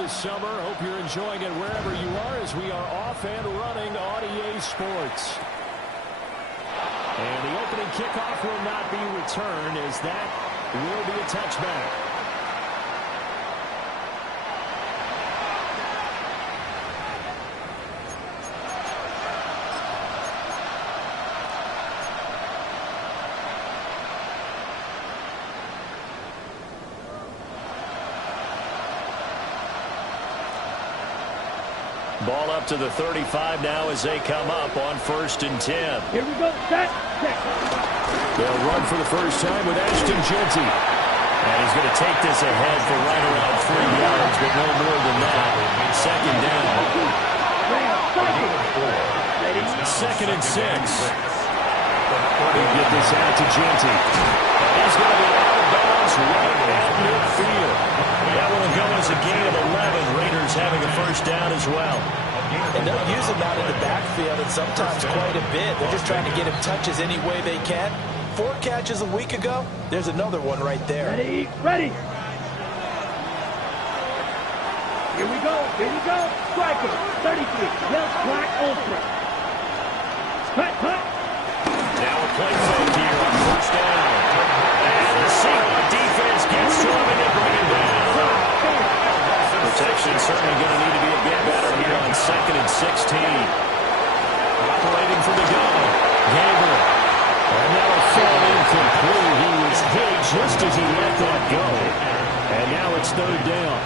this summer. Hope you're enjoying it wherever you are as we are off and running on EA Sports. And the opening kickoff will not be returned as that will be a touchback. Ball up to the 35 now as they come up on 1st and 10. Here we go. Set. They'll run for the first time with Ashton Jeanty. And he's going to take this ahead for right around 3 yards, but no more than that. 2nd down. 2nd and 6. They get this out to Jeanty. He's going to be out of bounds right at midfield. That will go as a gain of 11. Raiders having a first down as well. And they'll use him out in the backfield, and sometimes quite a bit. They're just trying to get him touches any way they can. 4 catches a week ago. There's another one right there. Ready. Here we go. Striker, 33. Left flat open. Cut. Now a play fake here on 1st down. And the Seahawks defense gets to him and they bring him down. Protection certainly going to need to be a bit better here on 2nd and 16. Operating from the gun. Gabriel. And that'll fall incomplete. He was hit just as he let that go. And now it's 3rd down.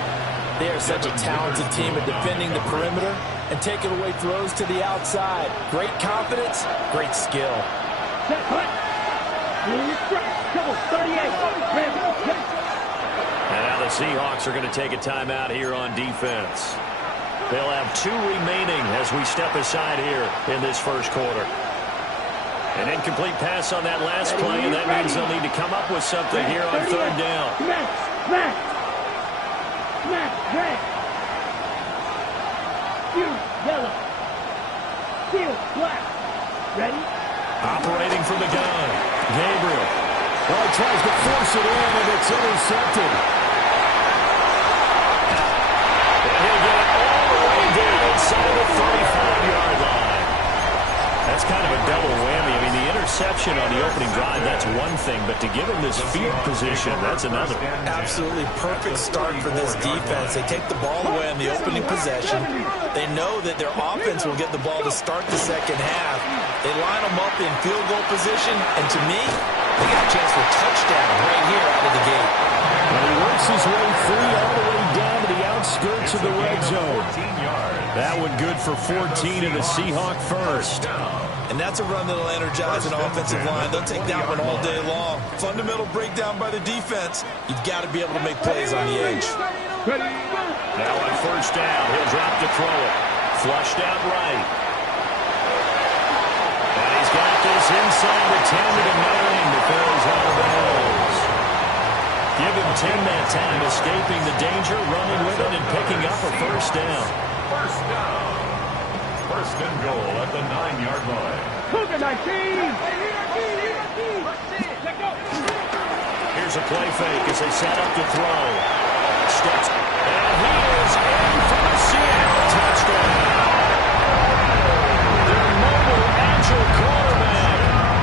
They are such a talented team at defending the perimeter and taking away throws to the outside. Great confidence, great skill. Set, cut. Double, 38. And now the Seahawks are going to take a timeout here on defense. They'll have 2 remaining as we step aside here in this first quarter. An incomplete pass on that last play, and that means they'll need to come up with something here on 3rd down. Smash, red. Yellow. Steel, black. Ready? Operating from the gun. Gabriel. Well, he tries to force it in, and it's intercepted. And he'll get it all the way down inside the 35-yard line. That's kind of a double whammy. I mean, the interception on the opening drive, that's one thing, but to give him this field position, that's another. Absolutely perfect start for this defense. They take the ball away on the opening possession. They know that their offense will get the ball to start the second half. They line them up in field goal position, and to me, they got a chance for a touchdown right here out of the gate. And he works his way free all the way down to the outskirts of the red zone. That one good for 14 in the Seahawk first. And that's a run that'll energize an offensive line. They'll take that one all day long. Fundamental breakdown by the defense. You've got to be able to make plays on the edge. Now on 1st down, he'll drop to throw it. Flushed out right. And he's got this inside the 10 to the 9 before he's out of bounds. Give him 10 that time, escaping the danger, running with it, and picking up a first down. First down. 1st and goal at the 9-yard line. Cougar 19. Here's a play fake as they set up to throw. Steps, and he is in for the Seattle touchdown. Their mobile, agile quarterback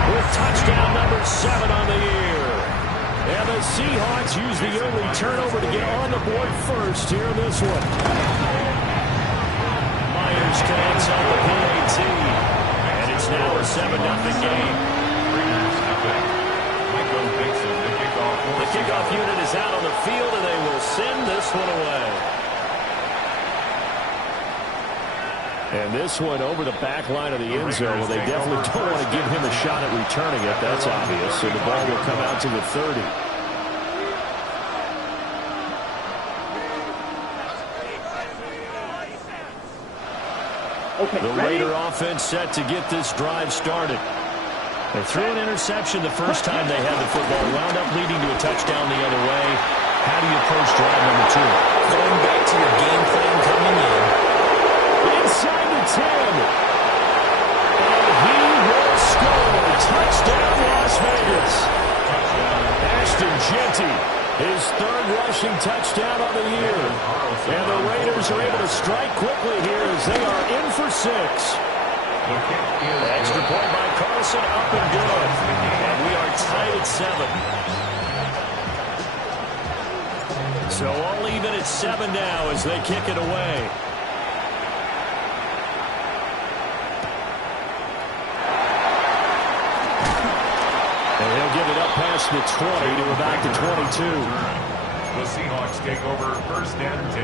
with touchdown number 7 on the year. And the Seahawks use the early turnover to get on the board first here in this one. Myers connects on the PAT. And it's now a 7-0 game. The kickoff unit is out on the field, and they will send this one away. And this one over the back line of the end zone. Well, they definitely don't want to give him a shot at returning it. That's obvious. So the ball will come out to the 30. The Raider offense set to get this drive started. They threw an interception the first time they had the football, wound up leading to a touchdown the other way. How do you approach drive number 2? Going back to your game plan coming in. Inside the 10. And he will score. Touchdown, Las Vegas. Ashton Jeanty. His third rushing touchdown on the year. And the Raiders are able to strike quickly here as they are in for 6. Extra point by Carlson, up and good. And we are tied at 7. So all even at 7 now as they kick it away. And he'll give it up past the 20 to about the 22. The Seahawks take over first and 10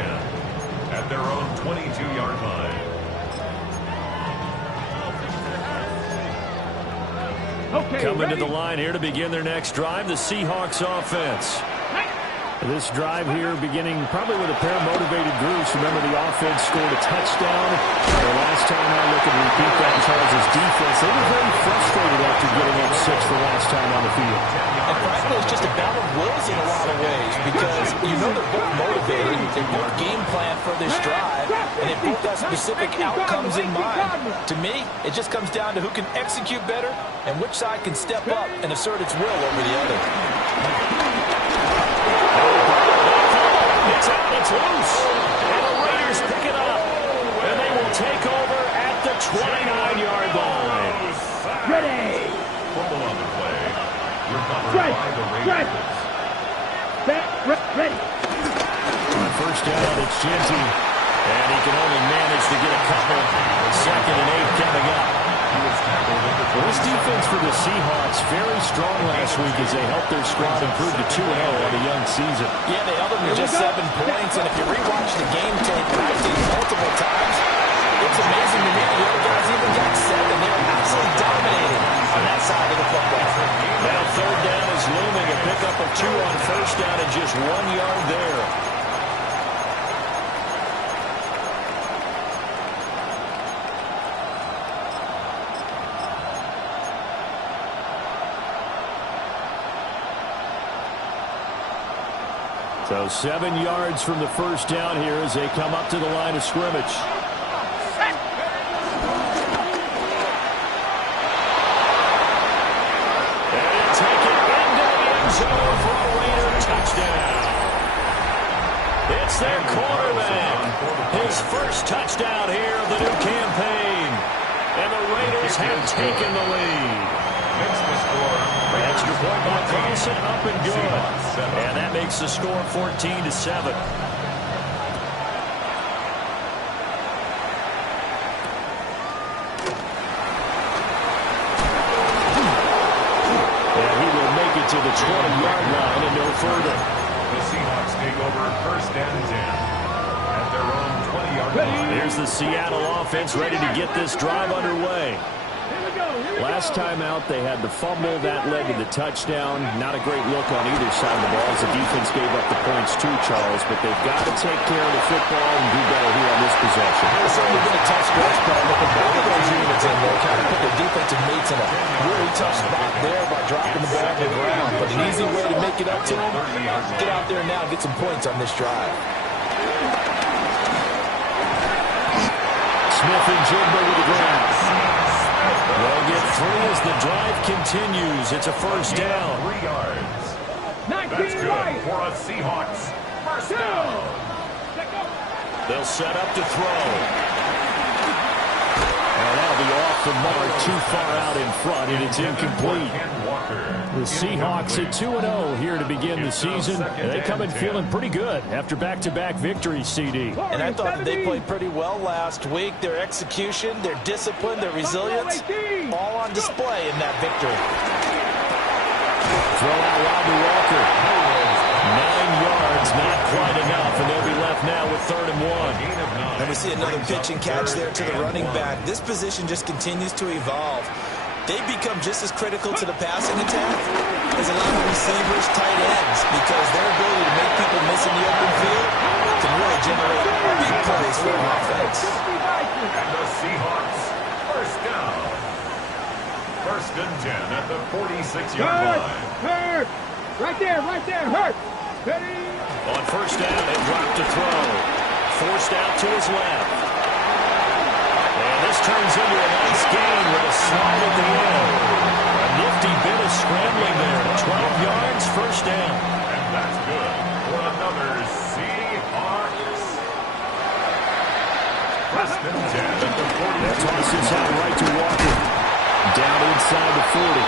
at their own 22-yard line. Okay, Coming ready? to the line here to begin their next drive, the Seahawks offense. This drive here beginning probably with a pair of motivated groups. Remember, the offense scored a touchdown. The last time I look at repeat that Charles' defense, they were very frustrated after getting up 6 the last time on the field. And frankly, it's just a battle of wills in a lot of ways because you know they're both motivated. They both game plan for this drive, and they both have specific outcomes in mind. To me, it just comes down to who can execute better and which side can step up and assert its will over the other. It's out, it's loose. And the Raiders pick it up. And they will take over at the 29-yard line. Ready. Fumble on the play. Recovered Right. by the Right. Raiders. Ready. On first down, it's Genty. And he can only manage to get a couple. 2nd and 8 coming up. This defense for the Seahawks very strong last week as they helped their squad improve to 2-0 on a young season. Yeah, they held them to just 7 points, and if you rewatch the game tape multiple times, it's amazing to me the other guys even got 7. They were absolutely dominating on that side of the football. Now third down is looming. A pickup of 2 on first down and just 1 yard there. So 7 yards from the first down here as they come up to the line of scrimmage. And take it into the end zone for a Raider touchdown. It's their quarterback. His first touchdown here of the new campaign. And the Raiders have taken the lead. Extra point by Carlson, up and good. And that makes the score 14-7. And he will make it to the 20-yard line and no further. The Seahawks take over first and 10 at their own 20-yard line. Here's the Seattle offense ready to get this drive underway. Last time out, they had the fumble. That led to the touchdown. Not a great look on either side of the ball as the defense gave up the points too, Charles. But they've got to take care of the football and do better here on this possession. It's certainly been a tough stretch, but with both of those units in there, kind of put their defensive mates in a really tough spot there by dropping the ball on the ground. But an easy way to make it up to them, get out there now and get some points on this drive. Smith and Jigba with the grab. They'll get 3 as the drive continues. It's a first down. 3 yards. That's good for a Seahawks. First down. They'll set up to throw. And that'll be off the mark, too far out in front, and it's incomplete. The Seahawks at 2-0 here to begin the season. They come in feeling pretty good after back-to-back victories, CD. And I thought that they played pretty well last week. Their execution, their discipline, their resilience, all on display in that victory. Throw out Rodney Walker. 9 yards, not quite enough, and they'll be left now with 3rd and 1. And we see another pitch and catch there to the running back. This position just continues to evolve. They become just as critical to the passing attack as a lot of receivers, tight ends, because their ability to make people miss in the open field can really generate big plays for an offense. And the Seahawks, first down. First and 10 at the 46-yard line. Hurt. Right there. Hurt. Ready. On first down, they drop to throw. Forced out to his left. And this turns into a nice gain with a slide at the end. A nifty bit of scrambling there. 12 yards, first down. And that's good. They'll toss this out right to Walker. Down inside the 40.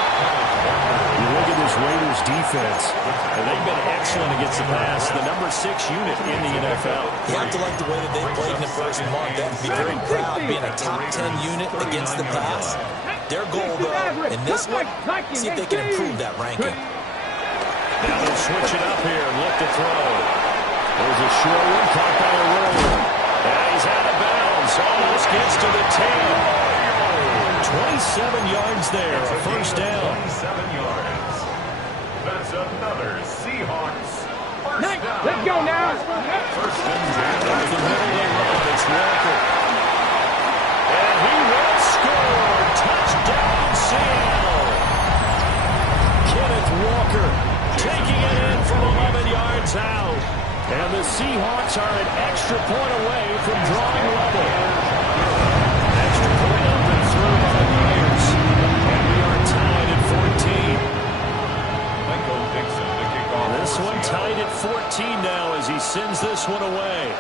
You look at this Raiders defense. And they've been excellent against the pass. The number 6 unit in the NFL. You have to like the way that they played in the first month. They have to be very proud being a top 10 unit against the pass. Their goal, though, in this one, see if they can improve that ranking. Now they'll switch it up here and look to throw. There's a short one caught by a roller. And he's out of bounds. Almost gets to the 10. 27 yards there, a first down. 27 yards. That's another Seahawks first down. Let's go now. First and 10. Over the middle they run. It's Walker. And he will score. Touchdown, Seattle. Kenneth Walker taking it in from 11 yards out. And the Seahawks are an extra point away from drawing level. Extra point up and through by the Bears. And we are tied at 14. Michael Dixon to kick off. This one tied at 14 now as he sends this one away.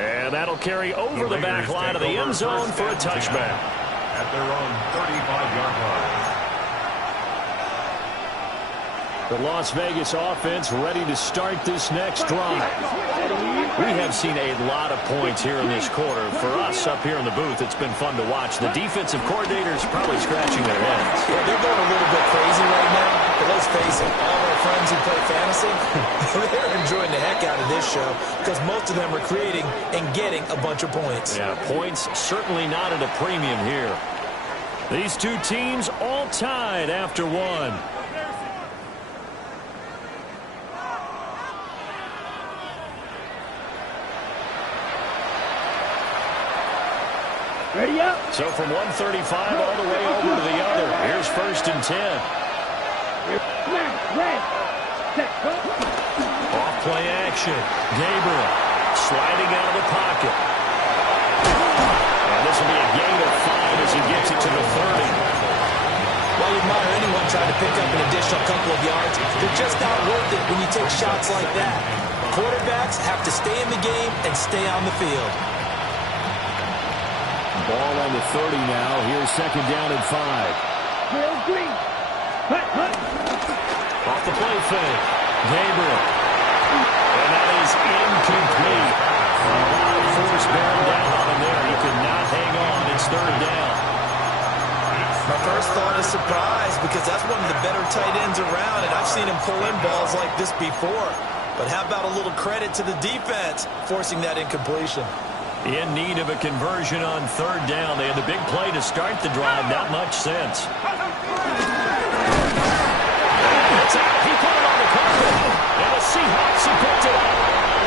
And that'll carry over the back line of the end zone for a touchback. At their own 35-yard line. The Las Vegas offense ready to start this next drive. We have seen a lot of points here in this quarter. For us up here in the booth, it's been fun to watch. The defensive coordinators probably scratching their heads. Yeah, they're going a little bit crazy right now. But let's face it, all our friends who play fantasy, they're enjoying the heck out of this show because most of them are creating and getting a bunch of points. Yeah, points certainly not at a premium here. These two teams all tied after one. Ready up. So from 135 all the way over to the other. Here's first and 10. Off play action. Gabriel sliding out of the pocket. And this will be a gain of 5 as he gets it to the 30. While you admire anyone trying to pick up an additional couple of yards, they're just not worth it when you take shots like that. Quarterbacks have to stay in the game and stay on the field. Ball on the 30 now. Here's second down and 5. Real green. Hut, hut. Off the play fake. Gabriel. And that is incomplete. A lot of force bearing down on him there. He could not hang on. It's third down. My first thought is surprise because that's one of the better tight ends around, and I've seen him pull in balls like this before. But how about a little credit to the defense forcing that incompletion? In need of a conversion on third down. They had the big play to start the drive. Not much sense. It's out. He put it on the carpet. And the Seahawks have picked it up.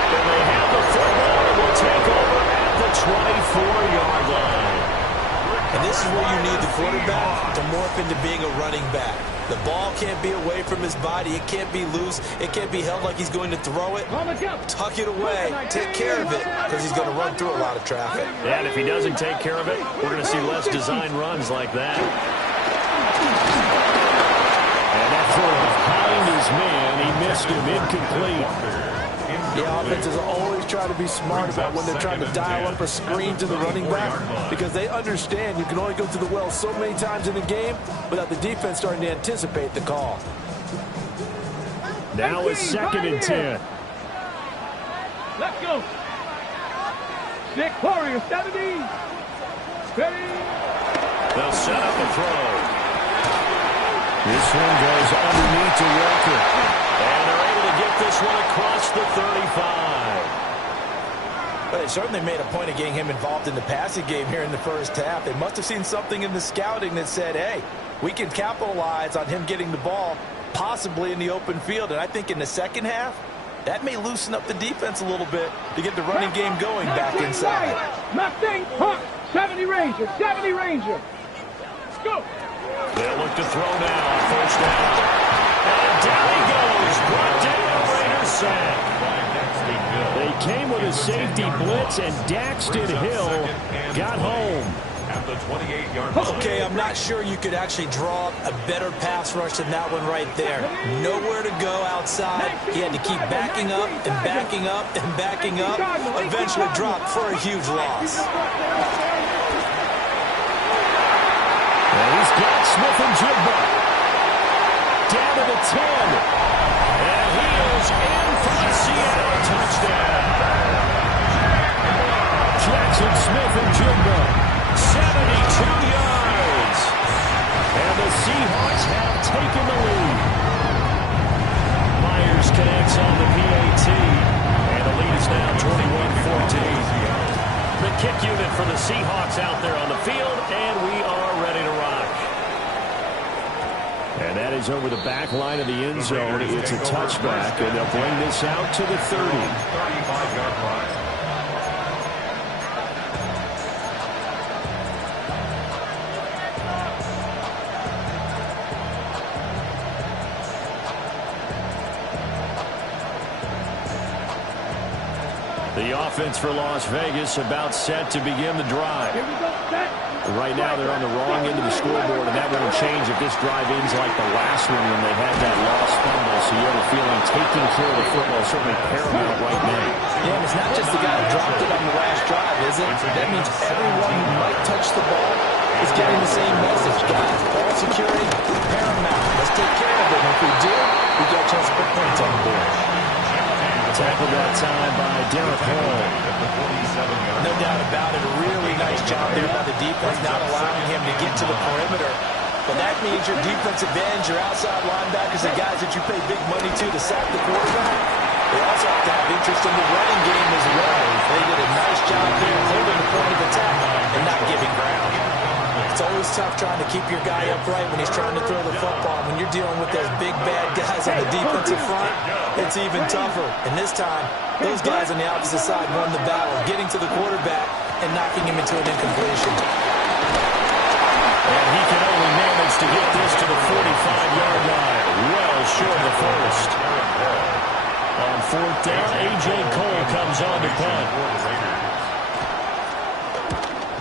And they have the football and will take over at the 24-yard line. And this is where you need the quarterback to morph into being a running back. The ball can't be away from his body. It can't be loose. It can't be held like he's going to throw it. Tuck it away. Take care of it because he's going to run through a lot of traffic. Yeah, and if he doesn't take care of it, we're going to see less design runs like that. And that throw behind his man. He missed him. Incomplete. Yeah, offenses always try to be smart about when they're trying to dial up a screen to the running back because they understand you can only go to the well so many times in the game without the defense starting to anticipate the call. Now it's second and 10. Let's go. Nick Warrior, 70. Ready. They'll set up a throw. This one goes underneath to Walker. And they're able to get this one across the 35. But they certainly made a point of getting him involved in the passing game here in the first half. They must have seen something in the scouting that said, hey, we can capitalize on him getting the ball possibly in the open field. And I think in the second half, that may loosen up the defense a little bit to get the running game going back inside. Nothing. 70 Ranger. 70 Ranger. Let's go. They'll look to throw now. First down. And down he goes. Brought down. Raiders sack. They came with a safety blitz, and Daxton Hill got home. at the 28-yard line. Okay, I'm not sure you could actually draw up a better pass rush than that one right there. Nowhere to go outside. He had to keep backing up and backing up and backing up. Eventually dropped for a huge loss. And he's got Smith-Njigba down to the 10. And he is in for the Seattle touchdown. Jackson Smith-Njigba, 72 yards. And the Seahawks have taken the lead. Myers connects on the PAT. And the lead is now 21-14. The kick unit for the Seahawks out there on the field, and we are ready to rock. And that is over the back line of the end zone. It's a touchback, and they'll bring this out to the 30. 35-yard line. The offense for Las Vegas about set to begin the drive. Here we go, set. Right now they're on the wrong end of the scoreboard, and that won't change if this drive ends like the last one when they had that lost fumble. So you have a feeling taking care of the football is certainly paramount right now. Yeah, and it's not just the guy who dropped it on the last drive, is it? That means everyone who might touch the ball is getting the same message. Guys, ball security, paramount. Let's take care of it. And if we do, we get a chance to put points on the board. Tackled that time by Derek Hall. No doubt about it. A really nice job there by the defense, not allowing him to get to the perimeter. But that means your defensive ends, your outside linebackers, the guys that you pay big money to sack the quarterback, they also have to have interest in the running game as well. They did a nice job there holding the point of attack and not giving ground. It's always tough trying to keep your guy upright when he's trying to throw the football. When you're dealing with those big, bad guys on the defensive front, it's even tougher. And this time, those guys on the opposite side won the battle, getting to the quarterback and knocking him into an incompletion. And he can only manage to get this to the 45-yard line. Well short of the first. On fourth down, A.J. Cole comes on to punt.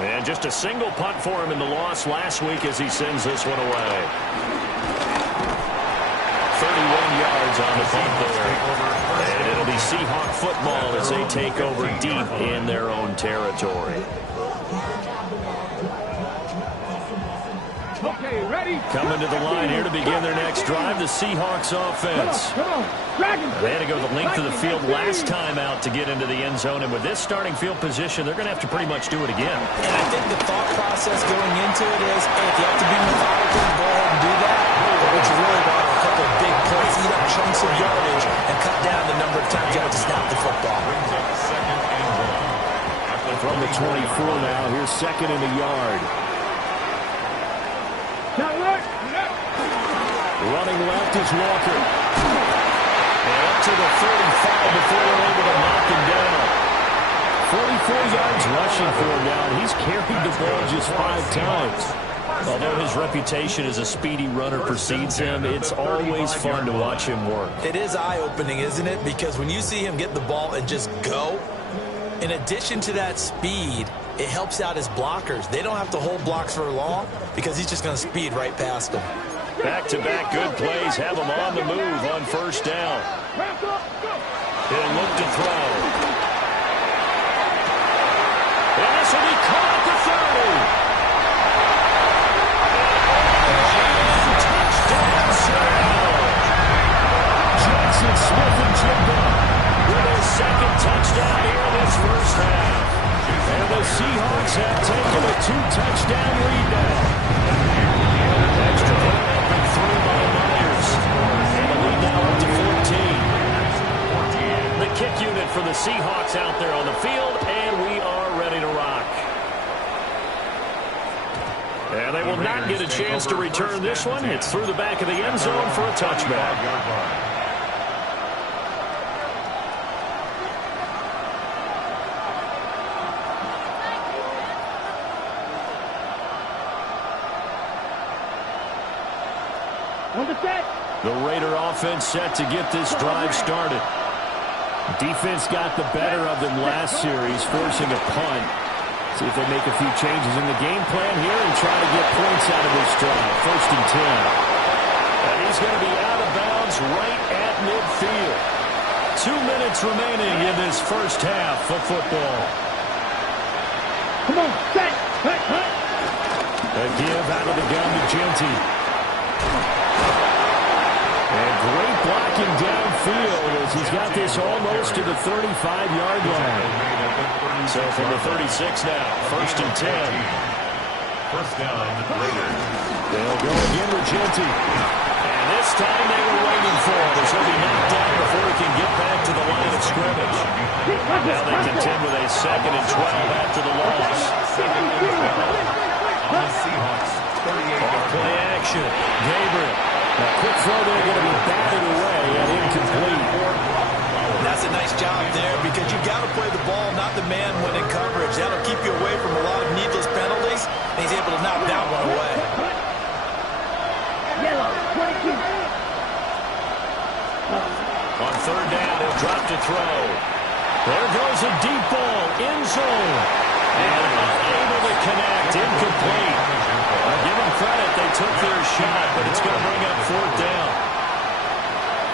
And just a single punt for him in the loss last week as he sends this one away. 31 yards on the punt there. And it'll be Seahawk football as they take over deep in their own territory. Okay, ready? Coming to the line here to begin their next drive, the Seahawks offense. Come on. Dragon. They had to go the length of the field last time out to get into the end zone, and with this starting field position, they're going to have to pretty much do it again. And I think the thought process going into it is, hey, if you have to be methodical, go ahead and do that. But what you really want are a couple of big plays, eat up chunks of yardage, and cut down the number of times you have to snap the football. From the 24 now, here's second in the yard. Running left is Walker. And up to the 35 before they're able to knock him down. 44 yards rushing for him now, and he's carried the ball just 5 times. Although his reputation as a speedy runner precedes him, it's always fun to watch him work. It is eye-opening, isn't it? Because when you see him get the ball and just go, in addition to that speed, it helps out his blockers. They don't have to hold blocks for long because he's just going to speed right past them. Back-to-back good plays have him on the move on first down. He'll look to throw. And this will be caught at the 30. Touchdown, Seattle. Jackson Smith-Njigba with his second touchdown here in this first half. And the Seahawks have taken a 2-touchdown lead now. Extra point up and through by Myers. And the lead now up to 14. The kick unit for the Seahawks out there on the field, and we are ready to rock. And they will not get a chance to return this one. It's through the back of the end zone for a touchback. The Raider offense set to get this drive started. Defense got the better of them last series, forcing a punt. See if they make a few changes in the game plan here and try to get points out of this drive. 1st and 10. And he's going to be out of bounds right at midfield. 2 minutes remaining in this first half of football. Come on, set, cut. A give out of the gun to Genty. And great blocking downfield as he's got this almost to the 35-yard line. So from the 36 now, 1st and 10. First down, Raiders. They'll go again with Genty. And this time they were waiting for it as he'll be knocked down before he can get back to the line of scrimmage. Now they contend with a 2nd and 12 after the loss. On the Seahawks, 38-yard Play action. Gabriel. A quick throw there going to be batted away and incomplete. That's a nice job there because you got to play the ball, not the man when in coverage. That'll keep you away from a lot of needless penalties, and he's able to knock that one away. Yellow, 22. On 3rd down, he'll drop to throw. There goes a deep ball, end zone. And unable to connect, incomplete. Give them credit, they took their shot, but it's going to bring up 4th down.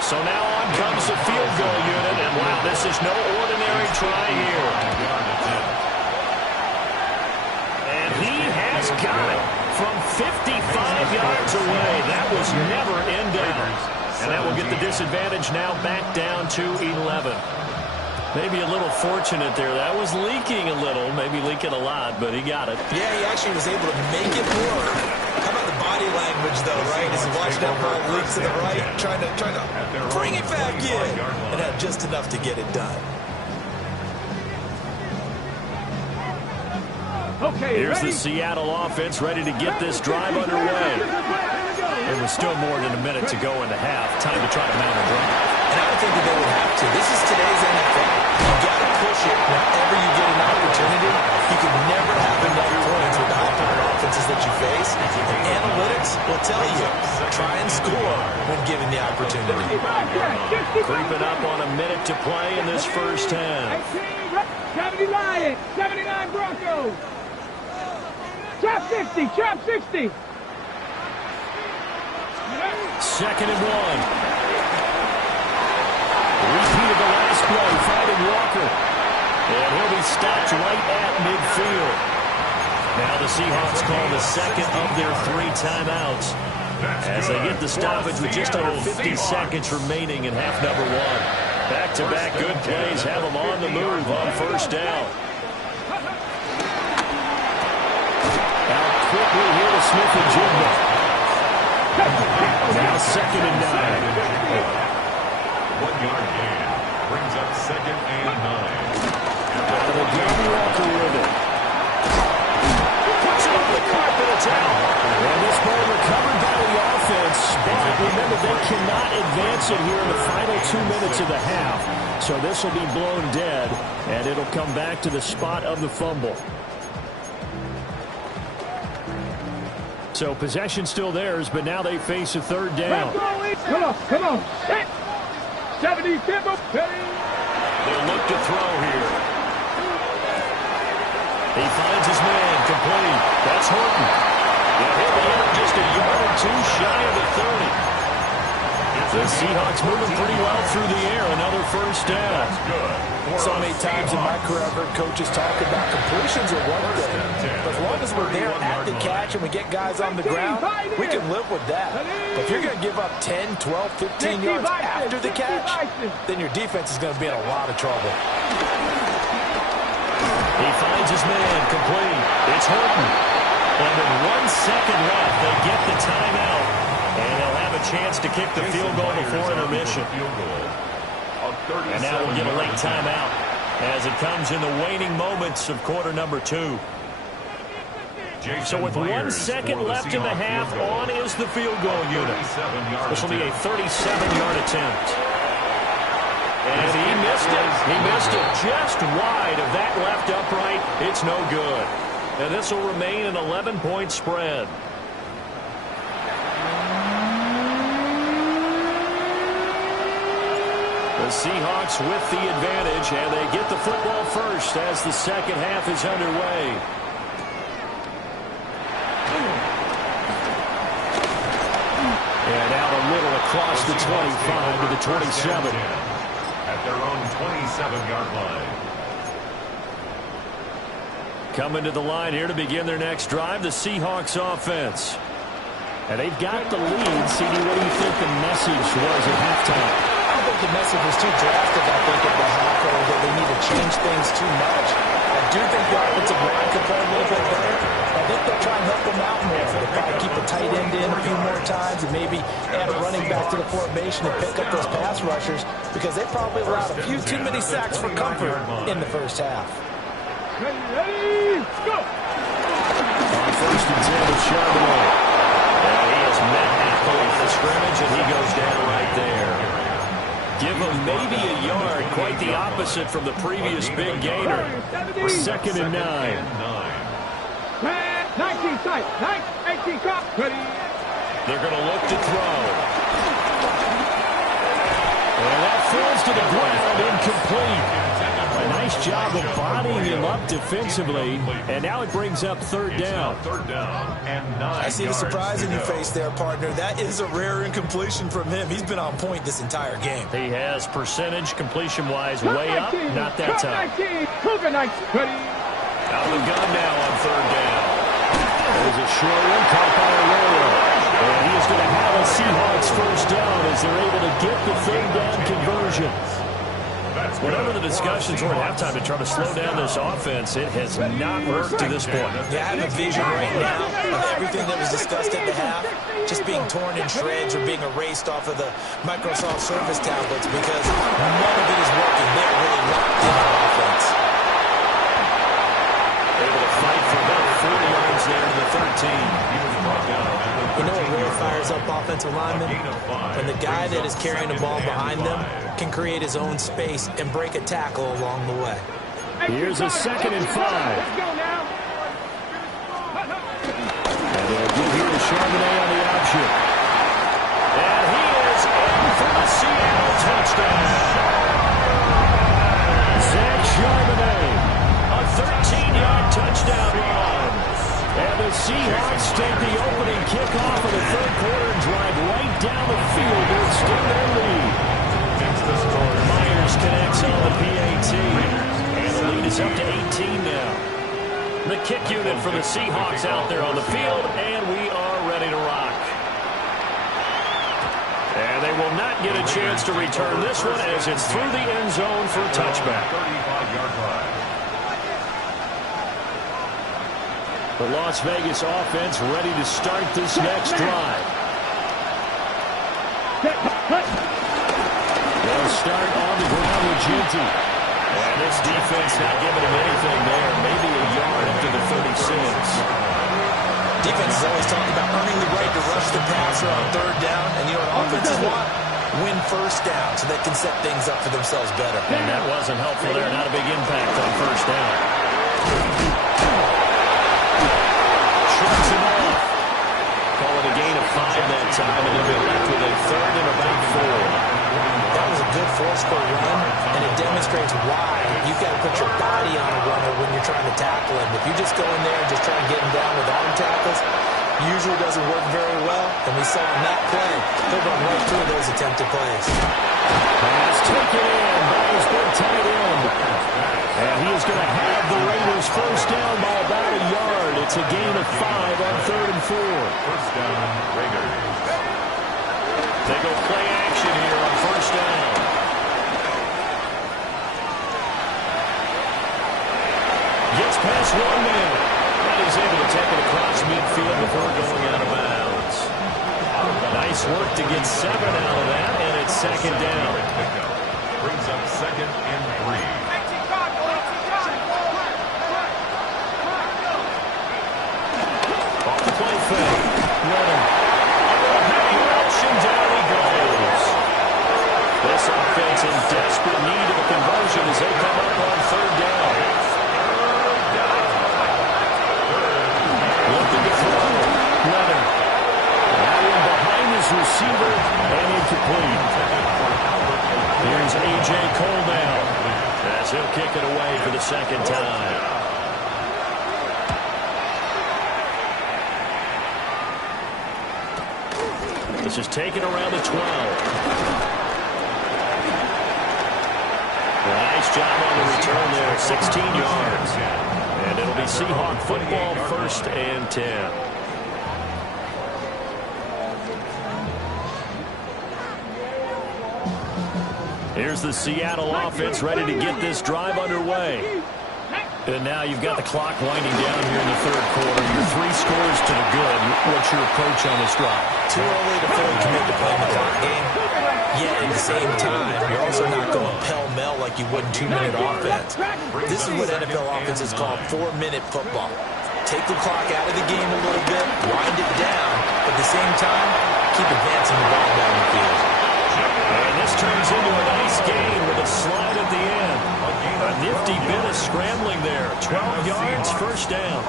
So now on comes the field goal unit, and wow, this is no ordinary try here. And he has got it from 55 yards away. That was never in downs. And that will get the disadvantage now back down to 11. Maybe a little fortunate there. That was leaking a little, maybe leaking a lot, but he got it. Yeah, he actually was able to make it work. How about the body language, though, right? As he watched that ball leak to the right, trying to bring it back in, and had just enough to get it done. Okay, Here's ready? the Seattle offense ready to get this drive underway. There was still more than a minute to go in the half. Time to try to mount a drive. And I don't think that they would have to. This is today's NFL. You got to push it whenever you get an opportunity. You can never have enough points with the high-powered offenses that you face. And analytics will tell you, try and score when given the opportunity. Creeping up on a minute to play in this first half. 70 Lions, 79 Broncos. Chop 60, chop 60. 2nd and 1. Repeat of the last play, finding Walker. And he'll be stopped right at midfield. Now the Seahawks call the 2nd of their 3 timeouts as they get the stoppage with just under 50 seconds remaining in half number 1. Back-to-back good plays have them on the move on 1st down. Out quickly here to Smith and Jigba. Now 2nd and 9. 1-yard gain. Brings up 2nd and 9. Out of the gun, Walker with it. Puts it on the carpet, it's out. And this ball recovered by the offense. But remember, they cannot advance it here in the final 2 minutes of the half. So this will be blown dead, and it'll come back to the spot of the fumble. So possession still theirs, but now they face a 3rd down. Come on, set. 70, Kimbo. They'll look to throw here. He finds his man, complete. That's Horton. And he'll be out just a yard or 2 shy of the 30. The Seahawks moving pretty well through the air. Another 1st down. So many times in my career I've heard coaches talk about completions are one thing. But as long as we're there at the catch and we get guys on the ground, we can live with that. But if you're going to give up 10, 12, 15 yards after the catch, then your defense is going to be in a lot of trouble. He finds his man, complete. It's Horton. And with 1 second left, they get the timeout. And they'll have a chance to kick the field goal before intermission. And now we'll get a late timeout as it comes in the waning moments of quarter number 2. So with 1 second left in the half, on is the field goal unit. This will be a 37-yard attempt. And he missed it. He missed it just wide of that left upright. It's no good. And this will remain an 11-point spread. The Seahawks with the advantage, and they get the football first as the second half is underway. And out a little across the 25 to the 27. At their own 27-yard line. Coming to the line here to begin their next drive, the Seahawks offense. And they've got the lead. CD, what do you think the message was at halftime? I don't think the message was too drastic, I think, at the half, or that they need to change things too much. I do think the offensive line could play a little bit better. I think they'll try and help them out more. They'll probably keep a tight end in a few more times and maybe add a running back to the formation and pick up those pass rushers because they probably allowed a few too many sacks for comfort in the first half. Ready, go! On first and 10 of Charbonnet. And he is met at the line of scrimmage, and he goes down right there. Give him maybe a yard, quite the opposite from the previous big gainer. Second and 9. 19 sight, 18 cop, ready. They're going to look to throw. And that falls to the ground, incomplete. A nice job of bodying him up defensively, and now it brings up third down. I see the surprise in your face there, partner. That is a rare incompletion from him. He's been on point this entire game. He has percentage completion-wise way up, not that time. Out of the gun now on third down. There's a short one caught by Arroyo. And he is going to have a Seahawks first down as they're able to get the third down conversion. Whatever the discussions were at halftime to try to slow down this offense, it has not worked to this point. Yeah, I have a vision right now of everything that was discussed at the half just being torn in shreds or being erased off of the Microsoft Surface tablets because none of it is working. They're really locked in on offense. Able to fight for about 40 yards there to the 13. You know what really fires up offensive linemen? When the guy that is carrying the ball behind them can create his own space and break a tackle along the way. Here's a second and 5. And they'll give here to Charbonnet on the option. And he is in for the Seattle touchdown. Zach Charbonnet, a 13-yard touchdown run. And the Seahawks take the opening kickoff of the third quarter and drive right down the field to extend their lead. Myers connects on the PAT. And the lead is up to 18 now. The kick unit for the Seahawks out there on the field, and we are ready to rock. And they will not get a chance to return this one as it's through the end zone for a touchback. 35-yard line. The Las Vegas offense ready to start this next drive. They'll start on the ground with Ginty. And this defense not giving him anything there. Maybe a yard up to the 36. Defense is always talking about earning the right to rush the passer on third down. And you know what offenses want? Win first down so they can set things up for themselves better. And that wasn't helpful there. Not a big impact on first down. Shrugs him off. Call it a gain of 5 that time, and they'll be left with a third and about 4. That was a good forceful run, and it demonstrates why you've got to put your body on a runner when you're trying to tackle him. If you just go in there and just try and get him down with arm tackles, usually doesn't work very well, and we saw on that play, they'll run right through those attempted plays. Pass taken in by his big tight end. And he is going to have the Raiders first down by about a yard. It's a gain of 5 on third and 4. First down, Raiders. They go play action here on first down. Gets past one man. And he's able to take it across midfield before going out of bounds. Nice work to get 7 out of that, and it's second down. Brings up second and 3. Off the play fake. Running. A heavy rush, and down he goes. This offense in desperate need of a conversion as they come up on third down. Looking to throw. Running. That one behind his receiver and incomplete. Here's A.J. Cole now, as he'll kick it away for the second time. This is taken around the 12. Nice job on the return there, 16 yards. And it'll be Seahawk football, 1st and 10. Here's the Seattle offense ready to get this drive underway. And now you've got the clock winding down here in the 3rd quarter. Your 3 scores to the good. What's your approach on this drive? Too early to fully commit to playing the clock game. Yet at the same time, you're also not going pell-mell like you would in 2-minute offense. This is what NFL offenses call 4-minute football. Take the clock out of the game a little bit, wind it down, but at the same time, keep advancing the ball down the field. And this turns into a nice gain with a slide at the end. A nifty bit of scrambling there. 12 yards, 1st down.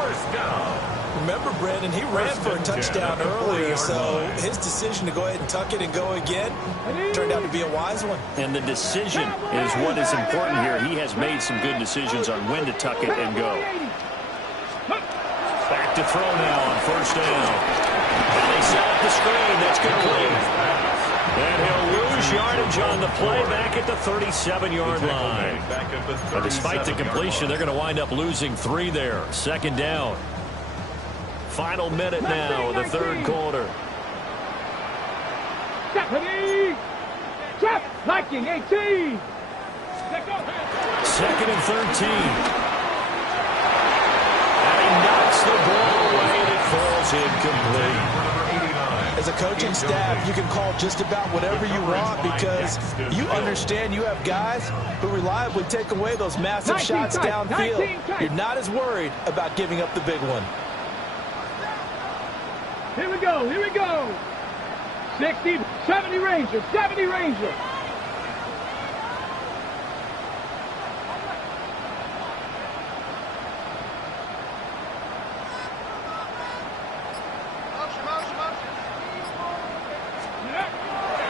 Remember, Brandon, he ran for a touchdown earlier, so his decision to go ahead and tuck it and go again turned out to be a wise one. And the decision is what is important here. He has made some good decisions on when to tuck it and go. Back to throw now on 1st down. And they set up the screen. That's complete. And he'll lose yardage on the play back at the 37-yard line. And despite the completion, they're going to wind up losing 3 there. 2nd down. Final minute now of the 3rd quarter. Stephanie! Trap! Liking 18! 2nd and 13. And he knocks the ball away and it falls incomplete. As a coaching staff, you can call just about whatever you want because you understand you have guys who reliably take away those massive shots downfield. You're not as worried about giving up the big one. Here we go, here we go. 60, 70 Ranger, 70 Ranger.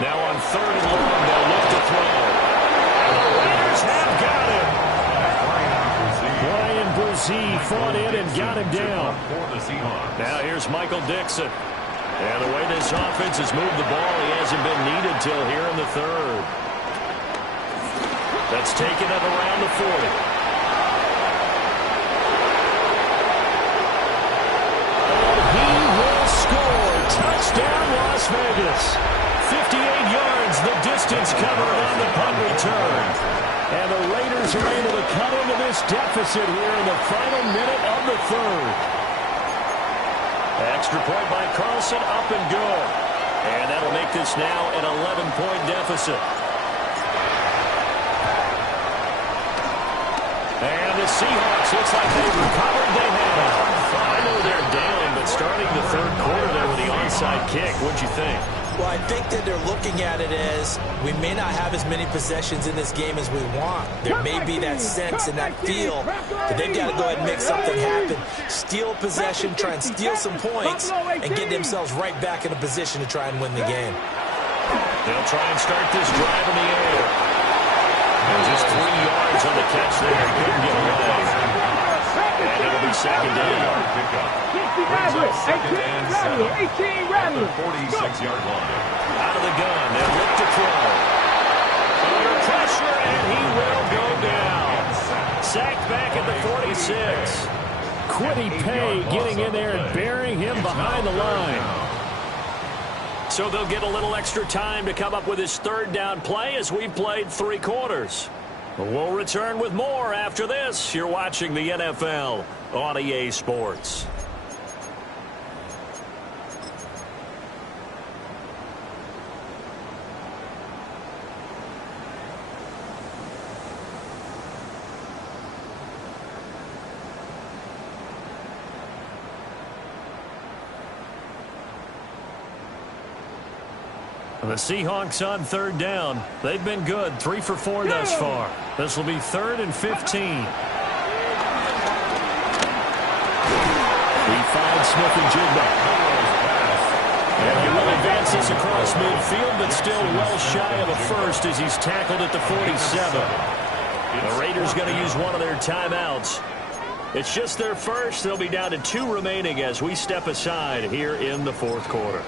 Now on 3rd and long, they'll look to throw. And the Raiders have got him. Brian Brzee fought in and got him down. Now here's Michael Dixon. And the way this offense has moved the ball, he hasn't been needed till here in the 3rd. That's taken up around the 40. And he will score. Touchdown, Las Vegas. 58 yards, the distance covered on the punt return. And the Raiders are able to cut into this deficit here in the final minute of the 3rd. Extra point by Carlson, up and good. And that'll make this now an 11-point deficit. And the Seahawks, looks like they've recovered. They have. I know they're down, but starting the 3rd quarter there with the onside kick, what'd you think? Well, I think that they're looking at it as we may not have as many possessions in this game as we want. There may be that sense and that feel that they've got to go ahead and make something happen. Steal possession, try and steal some points, and get themselves right back in a position to try and win the game. They'll try and start this drive in the air. And just 3 yards on the catch there. Couldn't get away. And it'll be 2nd down. 18 Rattler. 46-yard line. Out of the gun. They'll look to throw. Under pressure, and he will go down. Sacked back at the 46. Quiddy Pay getting in there and burying him behind the line. So they'll get a little extra time to come up with his 3rd down play as we've played 3 quarters. We'll return with more after this. You're watching the NFL on EA Sports. The Seahawks on 3rd down. They've been good. 3 for 4 thus far. This will be 3rd and 15. He finds Smith and Jigba. And he will advance this across midfield, but still well shy of a first as he's tackled at the 47. The Raiders going to use one of their timeouts. It's just their first. They'll be down to 2 remaining as we step aside here in the fourth quarter.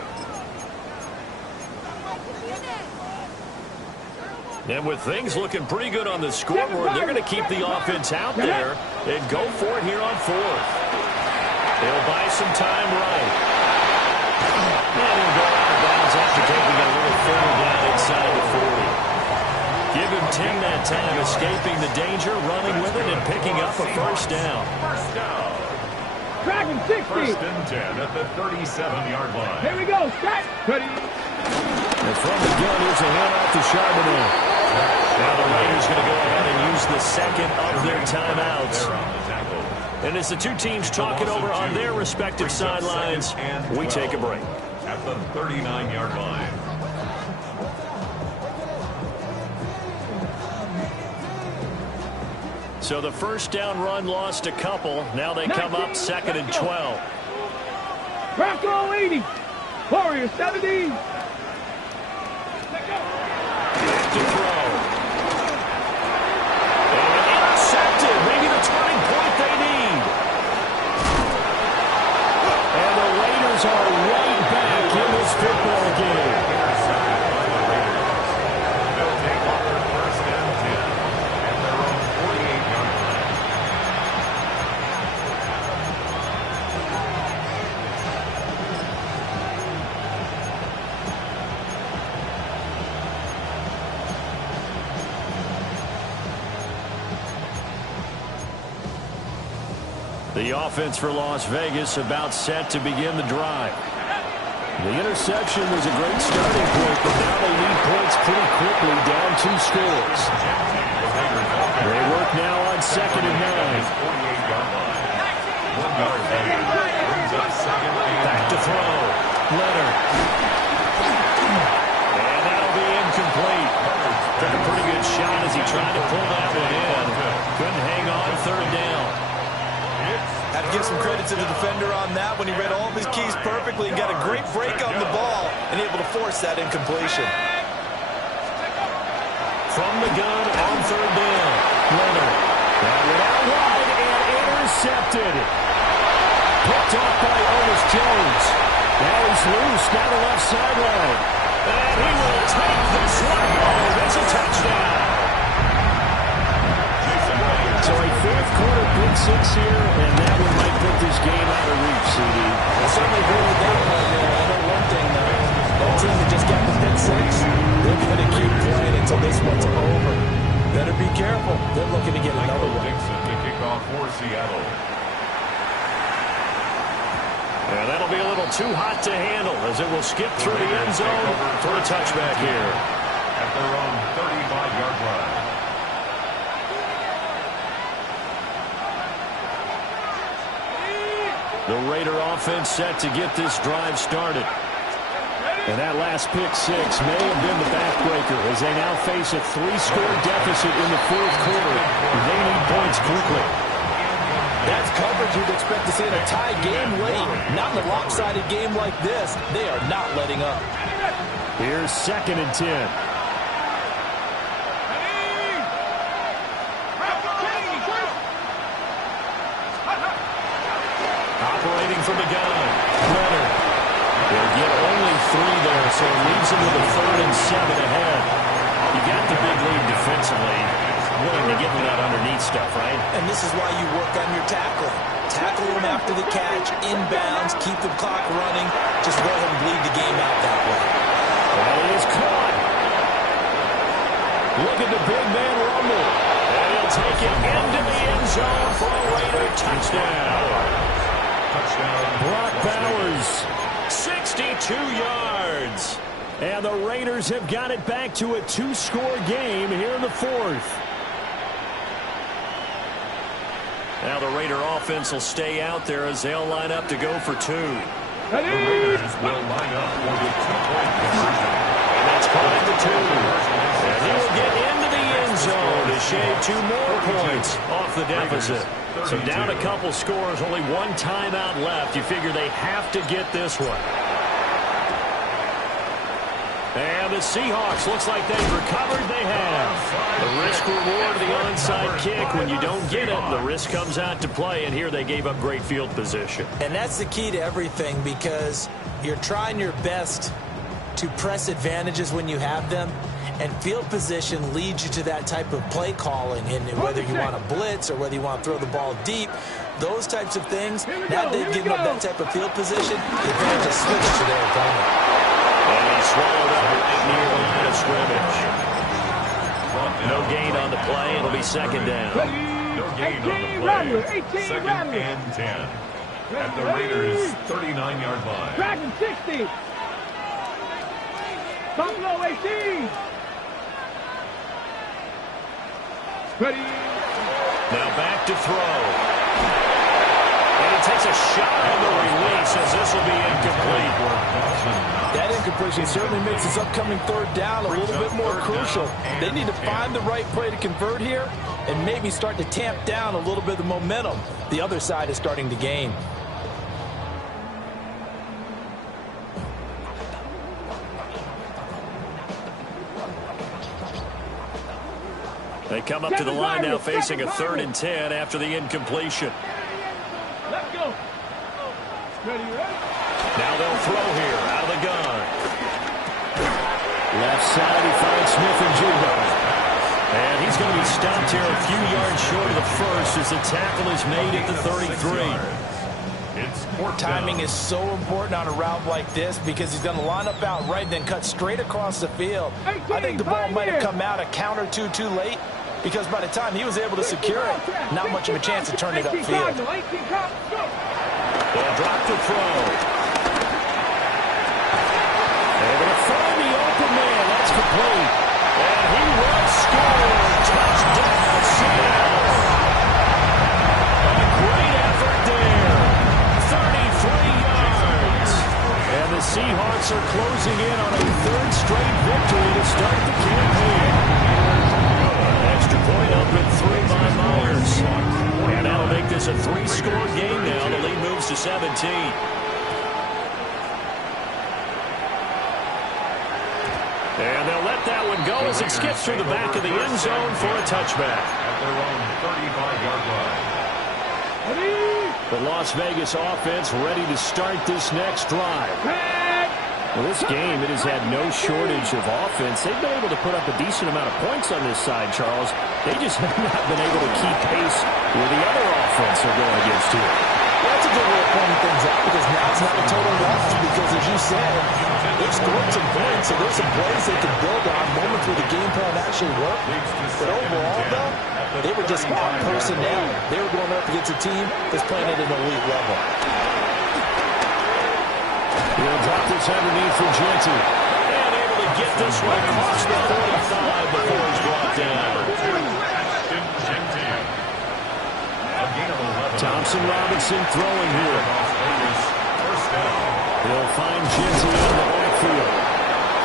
And with things looking pretty good on the scoreboard, they're going to keep the offense out there and go for it here on fourth. They'll buy some time right. And he'll go out of bounds after taking a little further down inside the 40. Give him 10 that time, escaping the danger, running with it, and picking up a first down. First down. Dragon 60. First and 10 at the 37-yard line. Here we go. Set. Ready. And from the gun, here's a handoff to Charbonnet. Now the Raiders going to go ahead and use the second of their timeouts. And as the two teams talk it over on their respective sidelines, we take a break. At the 39-yard line. So the first down run lost a couple. Now they come up 2nd and 12. Bronco 80. Warrior 70. To throw. And intercepted. Maybe the turning point they need. And the Raiders are right back in this football game. They'll take off their first and 10 at their own 48-yard line. The offense for Las Vegas about set to begin the drive. The interception was a great starting point, but now they lead points pretty quickly, down 2 scores. They work now on 2nd and 9. 48-yard line. 1 yard gain. Brings up second and Back to throw. Leonard. And that'll be incomplete. Took a pretty good shot as he tried to pull that one in. Couldn't hang on 3rd down. Had to give some credit to the defender on that when he read all of his keys perfectly and got a great break on the ball and able to force that incompletion. From the gun on 3rd down. Leonard. That went out wide and intercepted. Picked off by Ernest Jones. Now he's loose down the left sideline. And he will take this one home. It's a touchdown. So a 4th quarter pick 6 here, and that one might put this game out of reach, CD. I certainly agree with that one there. I know one thing, though. That team that just got the pick 6, they're going to keep playing until this one's over. Better be careful. They're looking to get another one. Dixon to kick off for Seattle. And that'll be a little too hot to handle as it will skip through the end zone for a touchback here. At their own 35-yard line. The Raider offense set to get this drive started. And that last pick 6 may have been the backbreaker as they now face a 3-score deficit in the 4th quarter. They need points quickly. That's coverage you'd expect to see in a tie game late. Not in a lopsided game like this. They are not letting up. Here's 2nd and 10. Operating from the gun. Leonard. They'll get only 3 there, so it leaves them with a 3rd and 7 ahead. You got the big lead defensively. Willing to get them that underneath stuff, right? And this is why you work on your tackling. Tackle them after the catch, inbounds, keep the clock running. Just go ahead and bleed the game out that way. That is caught. Look at the big man rumble. And he'll take it into the end zone for a Raider touchdown. Brock Bowers, 62 yards. And the Raiders have got it back to a 2-score game here in the 4th. Now the Raider offense will stay out there as they'll line up to go for 2. The Raiders will line up for the 2-point conversion. And that's caught into 2. And he will get into the end zone to shave 2 more points off the deficit. So down a couple scores, only 1 timeout left. You figure they have to get this one. And the Seahawks, looks like they've recovered. They have. The risk reward of the onside kick. When you don't get it, the risk comes out to play. And here they gave up great field position. And that's the key to everything, because you're trying your best to press advantages when you have them. And field position leads you to that type of play calling. And whether you want to blitz or whether you want to throw the ball deep, those types of things, now they've given up that type of field position, they've been able to switch to their opponent. And he swallowed up right near the line of scrimmage. No gain on the play. It'll be second down. No gain on the play. Second and 10. At the Raiders' 39-yard line. Dragon 60. Buffalo 18. Ready. Now back to throw. And he takes a shot on the release as this will be incomplete. That incompletion certainly makes this upcoming third down a little bit more crucial. They need to find the right play to convert here and maybe start to tamp down a little bit of the momentum the other side is starting to gain. They come up to the line now facing a 3rd and 10 after the incompletion. Let's go. Ready, ready. Now they'll throw here out of the gun. Left side, he finds Smith-Njigba. And he's going to be stopped here a few yards short of the first as the tackle is made at the 33. Timing is so important on a route like this because he's going to line up out right and then cut straight across the field. I think the ball might have come out a count or two too late, because by the time he was able to secure it, not much of a chance to turn it upfield. They'll drop the throw. They're going to find the open man. That's complete. And he will score. Touchdown, Seattle. A great effort there. 33 yards. And the Seahawks are closing in on a 3rd straight victory to start the campaign. Extra point up at 3 by Myers. And that'll make this a 3-score game now. The lead moves to 17. And they'll let that one go as it skips through the back of the end zone for a touchback. At their own 35-yard line. The Las Vegas offense ready to start this next drive. Well, this game, it has had no shortage of offense. They've been able to put up a decent amount of points on this side, Charles. They just have not been able to keep pace with the other offense they're going against here. Well, that's a good way of pointing things out, because now it's not a total loss, because as you said, they've scored some points, so there's some plays they can build on, moments where the game plan actually worked. But overall, though, they were just on personnel. They were going up against a team that's playing at an elite level. He'll drop this underneath for Genty. And able to get this one across the 45 before he's brought down. Thompson Robinson throwing here. He'll find Genty in the backfield.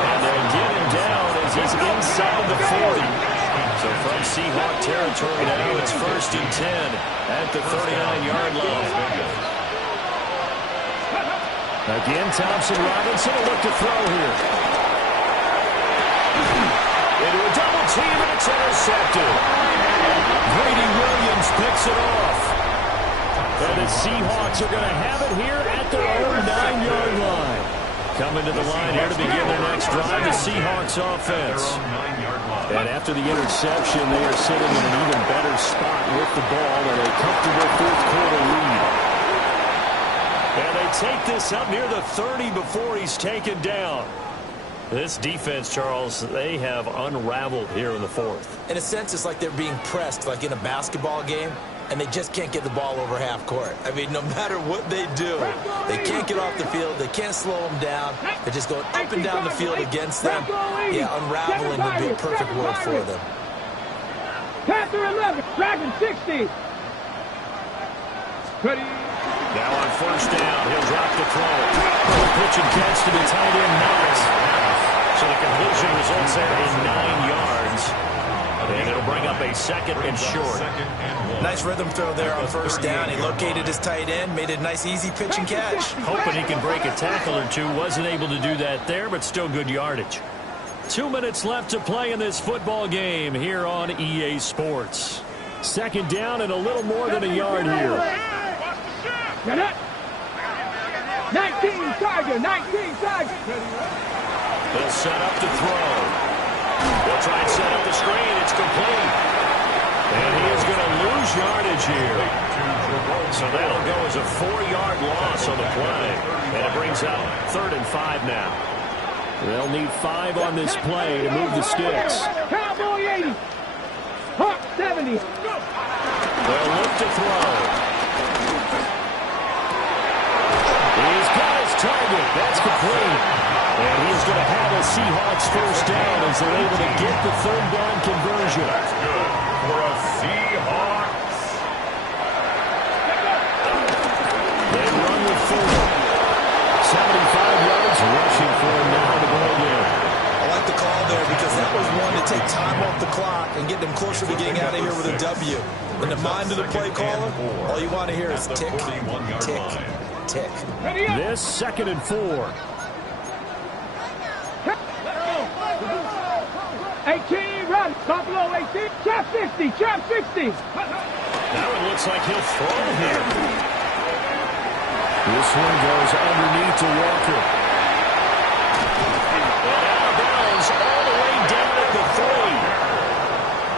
And they'll get him down as he's inside the 40. So from Seahawk territory now, it's 1st and 10 at the 39-yard line. Again, Thompson Robinson will look to throw here. Into a double team, and it's intercepted. Grady Williams picks it off. And the Seahawks are going to have it here at their own 9-yard line. Coming to the line here to begin their next drive, the Seahawks offense. And after the interception, they are sitting in an even better spot with the ball and a comfortable 4th-quarter lead. And they take this up near the 30 before he's taken down. This defense, Charles, they have unraveled here in the 4th. In a sense, it's like they're being pressed, like in a basketball game, and they just can't get the ball over half court. I mean, no matter what they do, they can't get off the field. They can't slow them down. They're just going up and down the field against them. Yeah, unraveling would be a perfect word for them. Panther 11, Dragon 60. Ready. Now on 1st down, he'll drop the throw. Pitch and catch to the tight end, Knox. So the conclusion results there in 9 yards. And it'll bring up a 2nd and short. Nice rhythm throw there on 1st down. He located his tight end, made a nice easy pitch and catch. Hoping he can break a tackle or two. Wasn't able to do that there, but still good yardage. 2 minutes left to play in this football game here on EA Sports. Second down and a little more than a yard here. Get it. 19 Tiger, 19 Tiger. They'll set up to throw. They'll try and set up the screen. It's complete. And he is going to lose yardage here. So that'll go as a 4-yard loss on the play. And it brings up 3rd and 5 now. They'll need 5 on this play to move the sticks. Cowboy 80. Hawk 70. They'll look to throw. He's got his target. That's complete. And he's going to have a Seahawks first down as they're able to get the 3rd down conversion. That's good for a Seahawks. They run with 4. 75 yards rushing for him now to go again. I like the call there because that was one to take time off the clock and get them closer to getting out of here with a W. In the mind of the play caller, all you want to hear is tick, tick, tick. This 2nd and 4. 18, run. Buffalo 18. Trap 50, trap 50. Now it looks like he'll throw here. This one goes underneath to Walker. And out of bounds all the way down at the 3.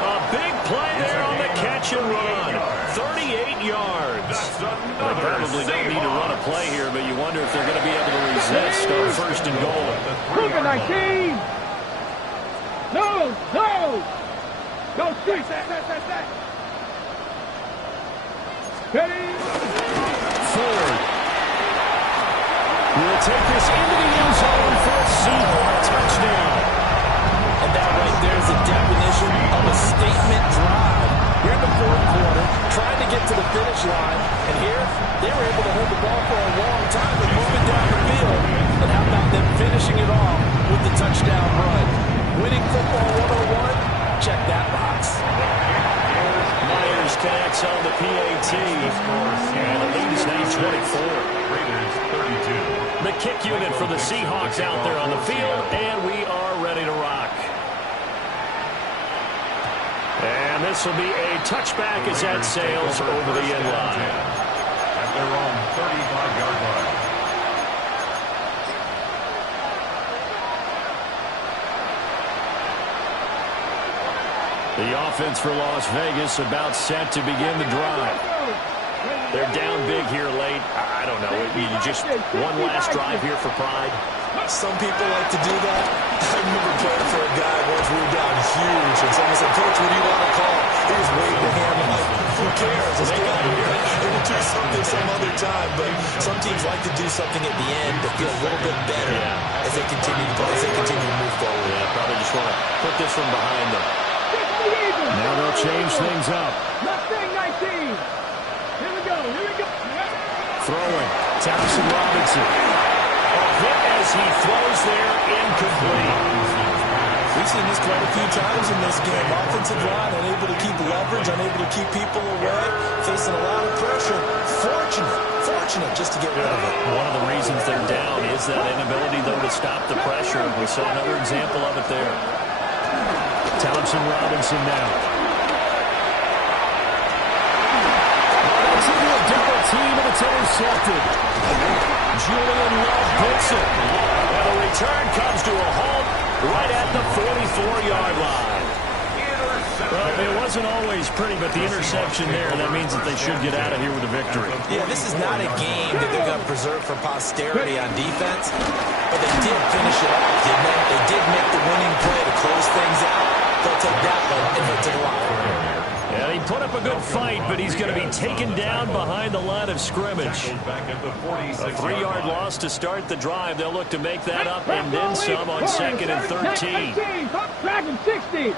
A big play there on the catch and run. 38 yards. They probably don't need to run a play here, but you wonder if they're going to be able to resist on 1st and goal. Cougar 19. No, no. Go straight. That. Ready. Ford will take this into the end zone for a Seahawk touchdown. And that right there is the definition of a statement drive. You're in the 4th quarter, trying to get to the finish line, and here they were able to hold the ball for a long time and move it down the field. And how about them finishing it off with the touchdown run? Winning football 101, check that box. Myers connects on the PAT. And the lead is now 24. Raiders 32. The kick unit for the Seahawks out there on the field, and we are ready to rock. And this will be a touchback as that sails over the end line. At their own 35-yard line. The offense for Las Vegas about set to begin the drive. They're down big here late. I don't know. Just one last drive here for pride. Some people like to do that. I remember playing for a guy once we were down huge, and someone said, "Coach, what do you want to call?" He was waving the hand. I'm like, who cares? Let's get out of here. We'll do something some other time. But some teams like to do something at the end to feel a little bit better as they continue to play, as they continue to move forward. Yeah, probably just want to put this one behind them. Now they'll change things up. Mustang 19. Here we go. Throwing. Thompson Robinson. A hit as he throws there, incomplete. We've seen this quite a few times in this game. Offensive line unable to keep leverage, unable to keep people away, facing a lot of pressure. Fortunate just to get rid of it. One of the reasons they're down is that inability, though, to stop the pressure. We saw another example of it there. Thompson Robinson now. It's into a double team, and it's intercepted. Julian Love hits it. And the return comes to a halt right at the 44-yard line. Well, it wasn't always pretty, but the interception there, that means that they should get out of here with a victory. Yeah, this is not a game that they're going to preserve for posterity on defense, but they did finish it off, didn't they? They did make the winning play to close things out. They'll take that one and head to the locker room. Yeah, he put up a good fight, but he's going to be taken down behind the line of scrimmage. A 3-yard loss to start the drive. They'll look to make that up and then some on 2nd and 13. Dragon 60.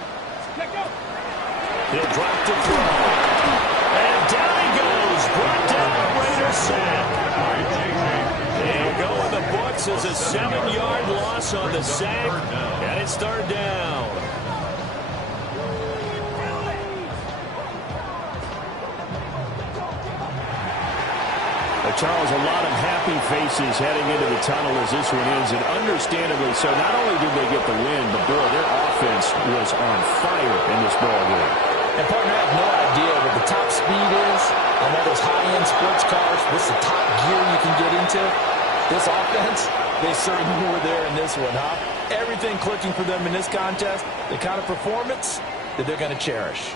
He'll drop to throw. And down he goes. Brought down a Raider sack. They'll go in the books as a 7-yard loss on the sack. And it's 3rd down. A Charles, a lot of happy faces heading into the tunnel as this one ends, and understandably so. Not only did they get the win, but, boy, their offense was on fire in this ball game. And, partner, I have no idea what the top speed is on all those high-end sports cars. What's the top gear you can get into? This offense, they certainly were there in this one, huh? Everything clicking for them in this contest, the kind of performance that they're going to cherish.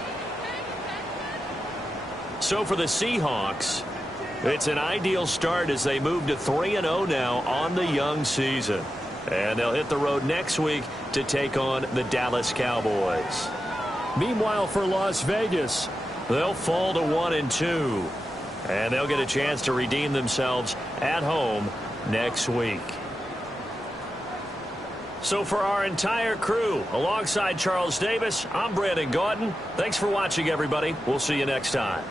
So for the Seahawks, it's an ideal start as they move to 3-0 now on the young season. And they'll hit the road next week to take on the Dallas Cowboys. Meanwhile, for Las Vegas, they'll fall to 1-2. And they'll get a chance to redeem themselves at home next week. So for our entire crew, alongside Charles Davis, I'm Brandon Gaudin. Thanks for watching, everybody. We'll see you next time.